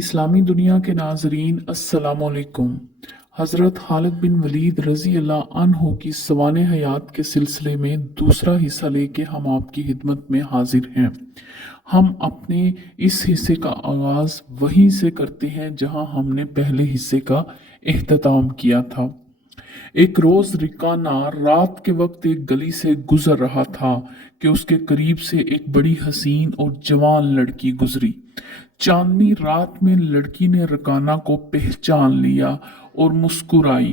इस्लामी दुनिया के नाजरीन अस्सलाम वालेकुम। हज़रत खालिद बिन वलीद रज़ी अल्लाह अन्हो की सवाने हयात के सिलसिले में दूसरा हिस्सा लेके हम आपकी खिदमत में हाजिर हैं। हम अपने इस हिस्से का आगाज़ वहीं से करते हैं जहां हमने पहले हिस्से का एहतताम किया था। एक रोज रिकाना रात के वक्त एक गली से गुजर रहा था कि उसके करीब से एक बड़ी हसीन और जवान लड़की गुजरी। चांदनी रात में लड़की ने रकाना को पहचान लिया और मुस्कुराई।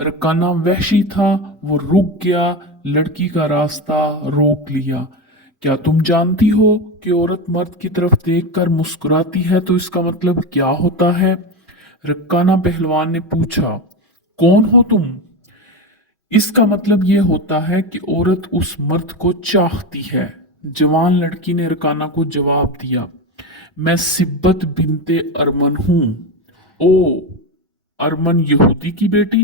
रकाना वहशी था, वो रुक गया, लड़की का रास्ता रोक लिया। क्या तुम जानती हो कि औरत मर्द की तरफ देखकर मुस्कुराती है तो इसका मतलब क्या होता है? रकाना पहलवान ने पूछा। कौन हो तुम? इसका मतलब ये होता है कि औरत उस मर्द को चाहती है। जवान लड़की ने रकाना को जवाब दिया। मैं सिब्बत बिनते अरमन हूं। ओ, अरमन यहूदी की बेटी?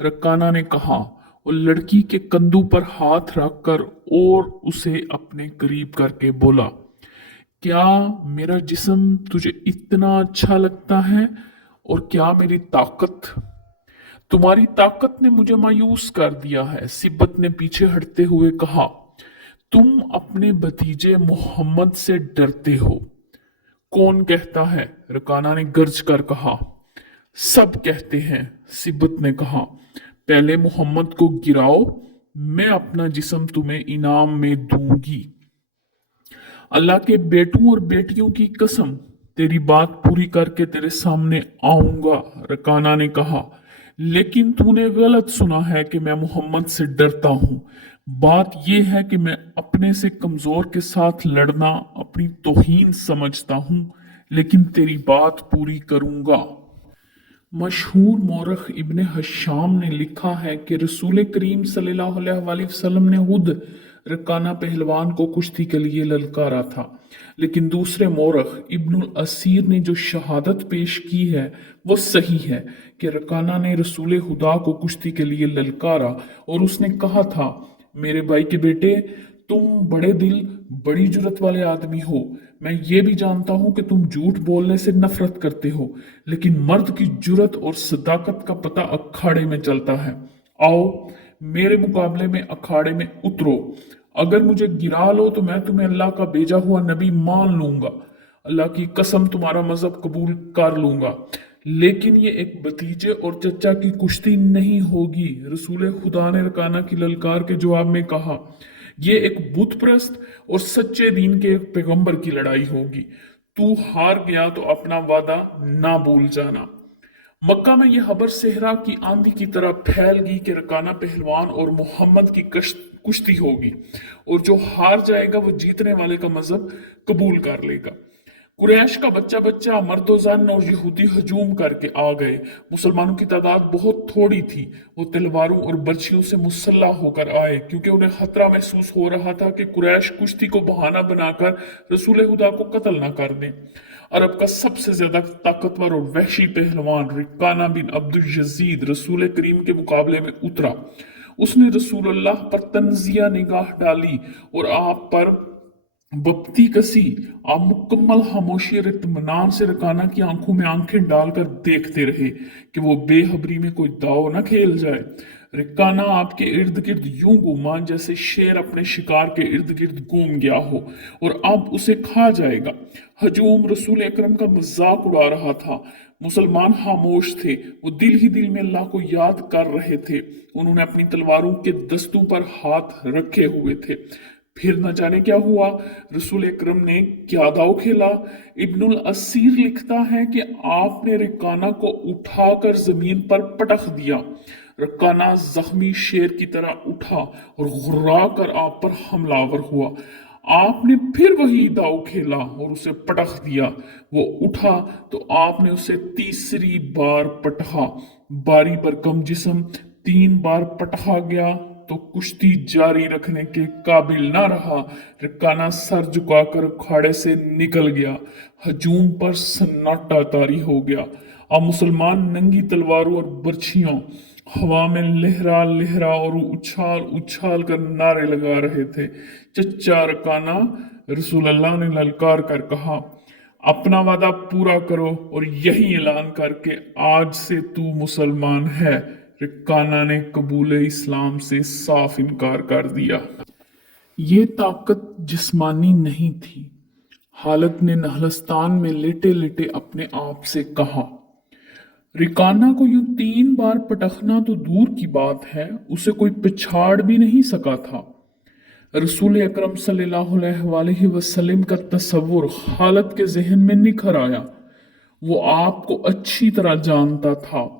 रकाना ने कहा और लड़की के कंधों पर हाथ रखकर और उसे अपने करीब करके बोला, क्या मेरा जिस्म तुझे इतना अच्छा लगता है? और क्या मेरी ताकत? तुम्हारी ताकत ने मुझे मायूस कर दिया है, सिब्बत ने पीछे हटते हुए कहा। तुम अपने भतीजे मोहम्मद से डरते हो। कौन कहता है? रकाना ने गर्ज कर कहा। सब कहते हैं, सिब्बत ने कहा। पहले मोहम्मद को गिराओ, मैं अपना जिस्म तुम्हें इनाम में दूंगी। अल्लाह के बेटों और बेटियों की कसम, तेरी बात पूरी करके तेरे सामने आऊंगा, रकाना ने कहा। लेकिन तूने गलत सुना है कि मैं मोहम्मद से डरता हूं। बात यह है कि मैं अपने से कमजोर के साथ लड़ना अपनी तौहीन समझता हूं, लेकिन तेरी बात पूरी करूंगा। मशहूर मौरख इब्ने हशाम ने लिखा है कि रसूल करीम सल्लल्लाहु अलैहि वसल्लम ने खुद रकाना पहलवान को कुश्ती के लिए ललकारा था, लेकिन दूसरे मौरख इब्नुल असीर ने जो शहादत पेश की है वो सही है कि रकाना ने रसूल खुदा को कुश्ती के लिए ललकारा और उसने कहा था, मेरे भाई के बेटे, तुम बड़े दिल बड़ी जुर्रत वाले आदमी हो। मैं ये भी जानता हूं कि तुम झूठ बोलने से नफरत करते हो, लेकिन मर्द की जुर्रत और सदाकत का पता अखाड़े में चलता है। आओ मेरे मुकाबले में अखाड़े में उतरो। अगर मुझे गिरा लो तो मैं तुम्हें अल्लाह का भेजा हुआ नबी मान लूंगा। अल्लाह की कसम तुम्हारा मजहब कबूल कर लूंगा। लेकिन ये एक भतीजे और चचा की कुश्ती नहीं होगी, रसूल खुदा ने रकाना की ललकार के जवाब में कहा। ये एक बुत परस्त और सच्चे दीन के एक पैगंबर की लड़ाई होगी। तू हार गया तो अपना वादा ना भूल जाना। मक्का में यह खबर सेहरा की आंधी की तरह फैल गई कि रकाना पहलवान और मोहम्मद की कुश्ती होगी और जो हार जाएगा वो जीतने वाले का मजहब कबूल कर लेगा। कुरैश का बच्चा बच्चा मर्दोजन और यहूदी हजूम करके आ गए। मुसलमानों की तादाद बहुत थोड़ी थी। वो तलवारों और बर्छियों से मुसल्ला होकर आए क्योंकि उन्हें खतरा महसूस हो रहा था कि कुरैश कुश्ती को बहाना बनाकर रसूल खुदा को कत्ल न कर दें। अरब का सबसे ज्यादा ताकतवर और वहशी पहलवान रिकाना बिन अब्दुल यजीद रसूल करीम के मुकाबले में उतरा। उसने रसूलुल्लाह पर तंजिया निगाह डाली और आप पर बपती कसी। आप मुकम्मल खामोशी और इत्मीनान से रकाना की आंखों में आंखें डालकर देखते रहे कि वो बेखबरी में कोई दाव न खेल जाए। रिकाना आपके इर्द गिर्द यूं घूमा जैसे शेर अपने शिकार के इर्द गिर्द घूम गया हो और अब उसे खा जाएगा। हजूम रसूल अकरम का मजाक उड़ा रहा था। मुसलमान खामोश थे, वो दिल ही दिल में अल्लाह को याद कर रहे थे। उन्होंने अपनी तलवारों के दस्तों पर हाथ रखे हुए थे। फिर न जाने क्या हुआ, रसूल अकरम ने क्या दाव खेला। इब्नुल असीर लिखता है कि आपने रिकाना को उठाकर जमीन पर पटक दिया। रकाना जख्मी शेर की तरह उठा और घुर्रा कर आप पर हमलावर हुआ। आपने फिर वही दाव खेला और उसे पटक दिया। वो उठा तो आपने उसे तीसरी बार पटका। बारी पर कम जिस्म 3 बार पटका गया तो कुश्ती जारी रखने के काबिल ना रहा। रिकाना सर झुकाकर अखाड़े से निकल गया। हजूम पर सन्नाटा तारी हो गया। अब मुसलमान नंगी तलवारों और बर्छियों हवा में लहरा लहरा और उछाल उछाल कर नारे लगा रहे थे। चच्चा रकाना, रसूलुल्लाह ने ललकार कर कहा, अपना वादा पूरा करो और यही ऐलान करके आज से तू मुसलमान है। रिकाना ने कबूल इस्लाम से साफ इनकार कर दिया। ये ताकत जिस्मानी नहीं थी। हालत ने नहलस्तान में लेटे लेटे अपने आप से कहा, रिकाना को यूं 3 बार पटखना तो दूर की बात है, उसे कोई पिछाड़ भी नहीं सका था। रसूल अकरम सल्लल्लाहु अलैहि वसल्लम का तस्वुर हालत के जहन में निखर आया। वो आपको अच्छी तरह जानता था,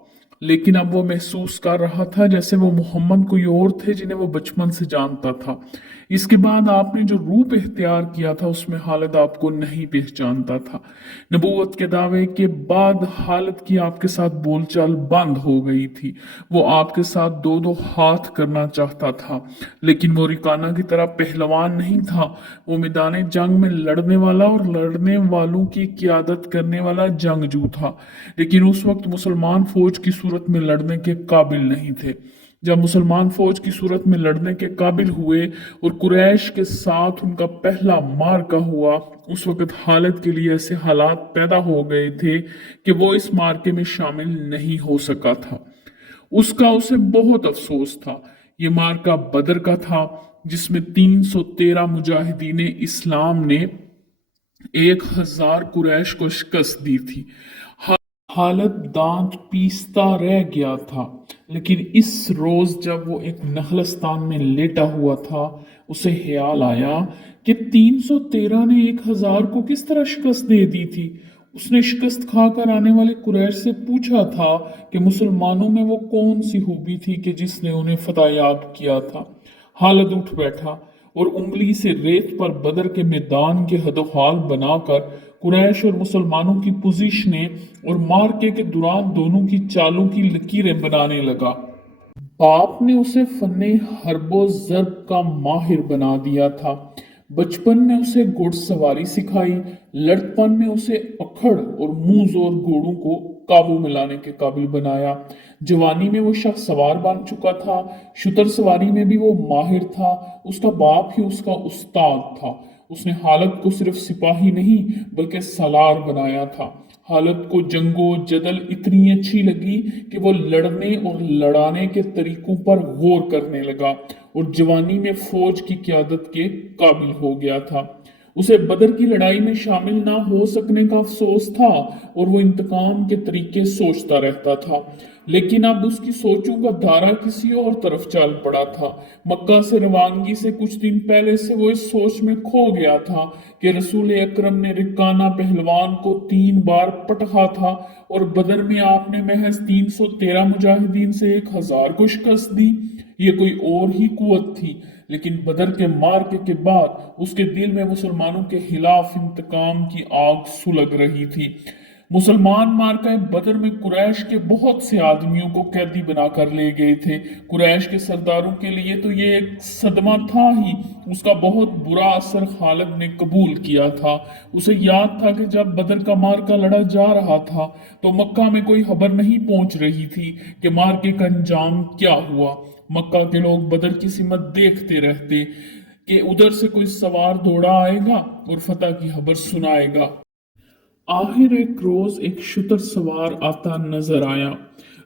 लेकिन अब वो महसूस कर रहा था जैसे वो मोहम्मद कोई और थे जिन्हें वो बचपन से जानता था। इसके बाद आपने जो रूप इख्तियार किया था उसमें हालत आपको नहीं पहचानता था। नबूवत के दावे के बाद हालत की आपके साथ बोलचाल बंद हो गई थी। वो आपके साथ दो दो हाथ करना चाहता था, लेकिन वो रिकाना की तरह पहलवान नहीं था। वो मैदान जंग में लड़ने वाला और लड़ने वालों की क़ियादत करने वाला जंगजू था, लेकिन उस वक्त मुसलमान फौज की सूरत में लड़ने के काबिल नहीं थे। जब मुसलमान फौज की सूरत में लड़ने के काबिल हुए और कुरैश के साथ उनका पहला मार्का हुआ, उस वक्त हालत के लिए ऐसे हालात पैदा हो गए थे कि वो इस मार्के में शामिल नहीं हो सका था। उसका उसे बहुत अफसोस था। ये मार्का बदर का था, जिसमें 313 मुजाहिदीन इस्लाम ने 1000 कुरैश को शिकस्त दी थी। हालत दांत पीसता रह गया था, लेकिन इस रोज जब वो एक नखलस्तान में लेटा हुआ था, उसे ख्याल आया कि 313 ने 1000 को किस तरह शिकस्त दे दी थी। उसने शिकस्त खाकर आने वाले कुरैश से पूछा था कि मुसलमानों में वो कौन सी खूबी थी कि जिसने उन्हें फतहयाब किया था। हालत उठ बैठा और उंगली से रेत पर बदर के मैदान के हदोहाल बनाकर कुरैश और मुसलमानों की पोजीशनें और मार्के के दौरान दोनों की चालों की लकीरें बनाने लगा। बाप ने उसे फन्ने हरबो जर्ब का माहिर बना दिया था। बचपन में उसे घुड़सवारी सिखाई, लड़कपन में उसे अखड़ और मुंह जोर घोड़ों को काबू में लाने के काबिल बनाया। जवानी में वो शख्स सवार बन चुका था, शुतर सवारी में भी वो माहिर था। उसका बाप ही उसका उस्ताद था। उसने हालत को सिर्फ सिपाही नहीं बल्कि सालार बनाया था। हालत को जंगो जदल इतनी अच्छी लगी कि वो लड़ने और लड़ाने के तरीकों पर गौर करने लगा और जवानी में फौज की क़यादत के काबिल हो गया था। उसे बदर की लड़ाई में शामिल ना हो सकने का अफसोस था और वो इंतकाम के तरीके सोचता रहता था, लेकिन अब उसकी सोचों का धारा किसी और तरफ चल पड़ा था। मक्का से रवानगी से कुछ दिन पहले से वो इस सोच में खो गया था कि रसूल अकरम ने रिकाना पहलवान को 3 बार पटखा था और बदर में आपने महज 313 मुजाहिदीन से 1000 को शिकस्त दी। ये कोई और ही कुव्वत थी, लेकिन बदर के मार्के के बाद उसके दिल में मुसलमानों के खिलाफ इंतकाम की आग सुलग रही थी। मुसलमान मार्का बदर में कुरैश के बहुत से आदमियों को कैदी बनाकर ले गए थे। कुरैश के सरदारों के लिए तो ये एक सदमा था ही। उसका बहुत बुरा असर खालिद ने कबूल किया था। उसे याद था कि जब बदर का मार्का लड़ा जा रहा था तो मक्का में कोई खबर नहीं पहुंच रही थी कि मार्के का अंजाम क्या हुआ। मक्का के लोग बदर की सिमत देखते रहते कि उधर से कोई सवार दौड़ा आएगा और फतह की खबर सुनाएगा। आखिर एक रोज एक शुतर सवार आता नजर आया।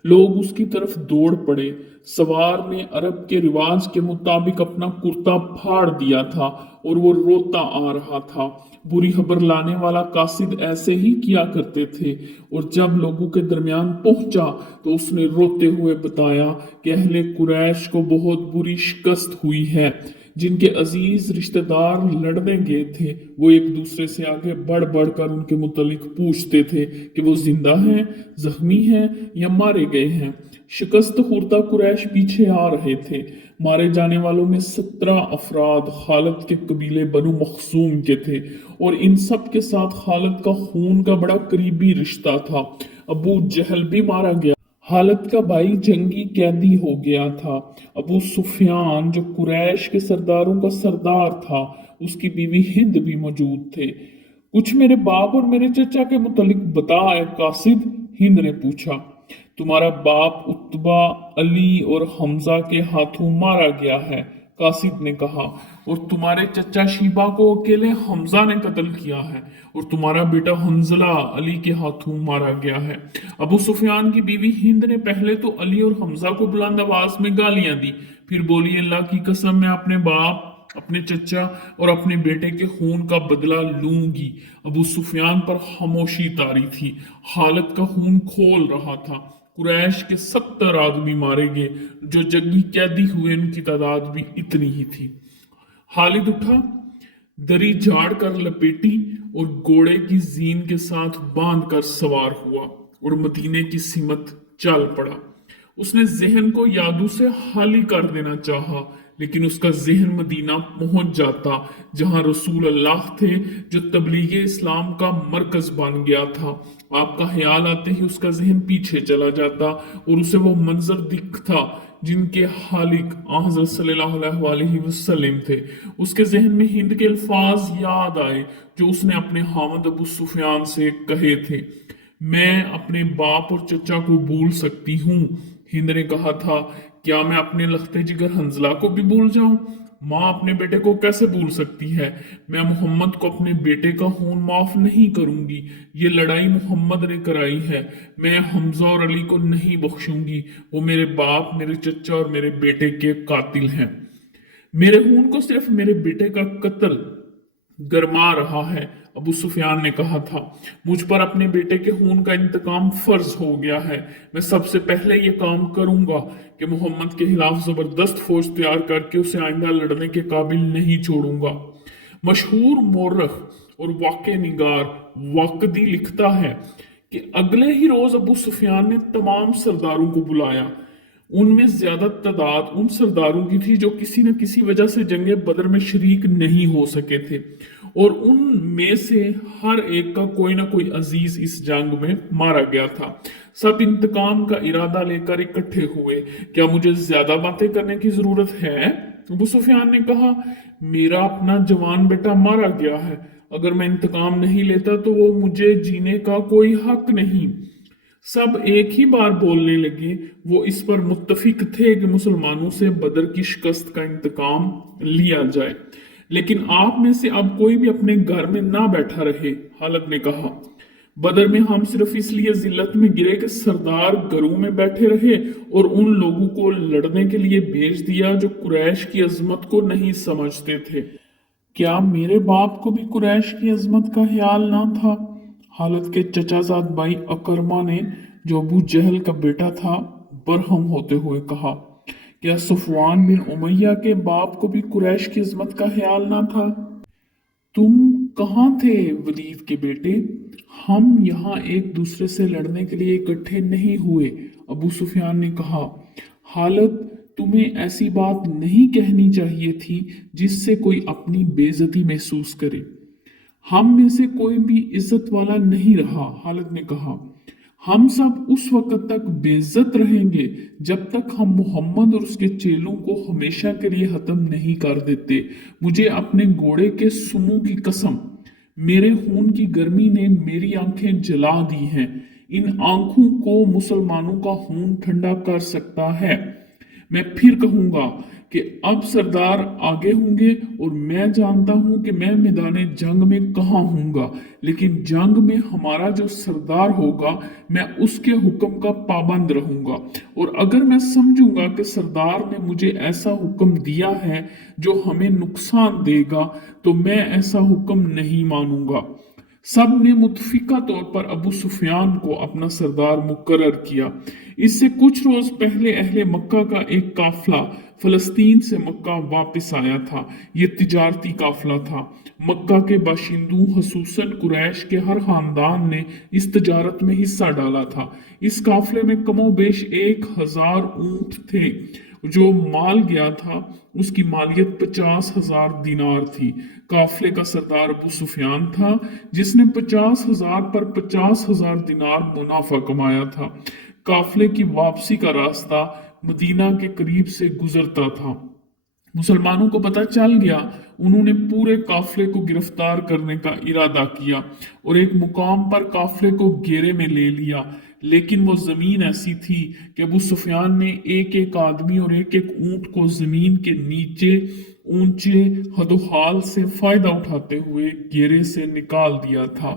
लोग उसकी तरफ दौड़ पड़े। सवार ने अरब के रिवाज के मुताबिक अपना कुर्ता फाड़ दिया था और वो रोता आ रहा था। बुरी खबर लाने वाला कासिद ऐसे ही किया करते थे, और जब लोगों के दरमियान पहुंचा तो उसने रोते हुए बताया कि अहले कुरैश को बहुत बुरी शिकस्त हुई है। जिनके अजीज रिश्तेदार लड़ने गए थे वो एक दूसरे से आगे बढ़ बढ़कर उनके मुतालिक पूछते थे कि वो जिंदा हैं, जख्मी हैं या मारे गए हैं। शिकस्त खुर्दा कुरैश पीछे आ रहे थे। मारे जाने वालों में 17 अफराद खालिद के कबीले बनु मखसूम के थे, और इन सब के साथ खालिद का खून का बड़ा करीबी रिश्ता था। अबू जहल भी मारा गया। खालिद का भाई जंगी कैदी हो गया था। अबू सुफियान जो कुरैश के सरदारों का सरदार था, उसकी बीवी हिंद भी मौजूद थे। कुछ मेरे बाप और मेरे चचा के मुतालिक बता है कासिद, हिंद ने पूछा। तुम्हारा बाप उत्बा, अली और हमजा के हाथों मारा गया है, कासिद ने कहा, और तुम्हारे चचा शीबा को अकेले हमजा ने कत्ल किया है और तुम्हारा बेटा हंजला अली के हाथों मारा गया है। अबू सुफियान की बीवी हिंद ने पहले तो अली और हमजा को बुलंद आवाज में गालियां दी, फिर बोली अल्लाह की कसम मैं अपने बाप, अपने चचा और अपने बेटे के खून का बदला लूंगी। अबू सुफियान पर खामोशी तारी थी, हालत का खून खोल रहा था। कुरैश के 70 आदमी मारे गए, जो जंगी कैदी हुए उनकी तादाद भी इतनी ही थी। खालिद उठा, दरी झाड़ कर लपेटी और घोड़े की जीन के साथ बांध कर सवार हुआ और मदीने की सिमत चल पड़ा। उसने जहन को यादों से खाली कर देना चाहा, लेकिन उसका जहन मदीना पहुंच जाता, जहां रसूल अल्लाह थे, जो तबलीग इस्लाम का मरकज बन गया था। आपका ख्याल आते ही उसका जहन पीछे चला जाता और उसे वो मंजर दिखता जिनके खालिक हज़रत सल्लल्लाहु अलैहि वसल्लम थे। उसके जहन में हिंद के अल्फाज याद आए जो उसने अपने हामिद अबू सुफियान से कहे थे, मैं अपने बाप और चचा को भूल सकती हूँ। हिंद ने कहा था, क्या मैं अपने लख्ते जिगर हंजला को भी भूल जाऊं? माँ अपने बेटे को कैसे भूल सकती है? मैं मोहम्मद को अपने बेटे का खून माफ नहीं करूंगी। ये लड़ाई मोहम्मद ने कराई है, मैं हमजा और अली को नहीं बख्शूंगी। वो मेरे बाप, मेरे चचा और मेरे बेटे के कातिल हैं। मेरे खून को सिर्फ मेरे बेटे का कत्ल गरमा रहा है। अबू सुफियान ने कहा था, मुझ पर अपने बेटे के खून का इंतकाम फर्ज हो गया है। मैं सबसे पहले ये काम करूंगा कि मोहम्मद के खिलाफ जबरदस्त फौज तैयार करके उसे आइंदा लड़ने के काबिल नहीं छोड़ूंगा। मशहूर मोरख और वाक़े निगार वाकदी लिखता है कि अगले ही रोज अबू सुफियान ने तमाम सरदारों को बुलाया। उनमें ज्यादा तादाद उन सरदारों की थी जो किसी न किसी वजह से जंगे बदर में शरीक नहीं हो सके थे, और उनमें से हर एक का कोई ना कोई अजीज इस जंग में मारा गया था। सब इंतकाम का इरादा लेकर इकट्ठे हुए। क्या मुझे ज्यादा बातें करने की जरूरत है? अबू सुफियान ने कहा, मेरा अपना जवान बेटा मारा गया है, अगर मैं इंतकाम नहीं लेता तो वो मुझे जीने का कोई हक नहीं। सब एक ही बार बोलने लगे। वो इस पर मुत्तफिक थे कि मुसलमानों से बदर की शिकस्त का इंतकाम लिया जाए, लेकिन आप में से अब कोई भी अपने घर में ना बैठा रहे। खालिद ने कहा, बदर में हम सिर्फ इसलिए जिल्लत में गिरे कि सरदार घरों में बैठे रहे और उन लोगों को लड़ने के लिए भेज दिया जो कुरैश की अजमत को नहीं समझते थे। क्या मेरे बाप को भी कुरैश की अजमत का ख्याल ना था? खालिद के चचाजाद भाई अकरमा ने, जो अबू जहल का बेटा था, बरहम होते हुए कहा, क्या सफवान बिन उमैया के बाप को भी कुरैश की अजमत का ख्याल ना था? तुम कहाँ थे वलीद के बेटे? हम यहाँ एक दूसरे से लड़ने के लिए इकट्ठे नहीं हुए। अबू सुफियान ने कहा, खालिद, तुम्हें ऐसी बात नहीं कहनी चाहिए थी जिससे कोई अपनी बेइज्जती महसूस करे। हम में से कोई भी इज्जत वाला नहीं रहा। खालिद ने कहा, हम सब उस वक्त तक बेइज्जत रहेंगे जब तक हम मोहम्मद और उसके चेलों को हमेशा के लिए खत्म नहीं कर देते। मुझे अपने घोड़े के सुमू की कसम, मेरे खून की गर्मी ने मेरी आंखें जला दी हैं। इन आंखों को मुसलमानों का खून ठंडा कर सकता है। मैं फिर कहूंगा कि अब सरदार आगे होंगे और मैं जानता हूं कि मैं मैदाने जंग में कहाँ हूंगा, लेकिन जंग में हमारा जो सरदार होगा मैं उसके हुक्म का पाबंद रहूंगा, और अगर मैं समझूंगा कि सरदार ने मुझे ऐसा हुक्म दिया है जो हमें नुकसान देगा तो मैं ऐसा हुक्म नहीं मानूंगा। सब ने मुतफिका तौर पर अबू सुफियान को अपना सरदार मुकर्रर किया। इससे कुछ रोज पहले अहले मक्का का एक काफिला फलस्तीन से मक्का वापस आया था। ये तिजारती काफिला था। मक्का के बाशिंदों खसूसन कुरैश के हर खानदान ने इस तिजारत में हिस्सा डाला था। इस काफिले में कमोबेश 1000 ऊंट थे। जो माल गया था उसकी मालियत 50,000 दिनार थी। काफिले का सरदार अबू सुफियान था, जिसने 50,000 पर 50,000 दिनार मुनाफा कमाया था। काफिले की वापसी का रास्ता मदीना के करीब से गुजरता था। मुसलमानों को पता चल गया। उन्होंने पूरे काफिले को गिरफ्तार करने का इरादा किया और एक मुकाम पर काफिले को घेरे में ले लिया। لیکن وہ زمین ایسی تھی کہ ابو سفیان نے ایک ایک آدمی اور ایک ایک اونٹ کو زمین کے نیچے اونچے حد و حال سے فائدہ اٹھاتے ہوئے گھیرے سے نکال دیا تھا۔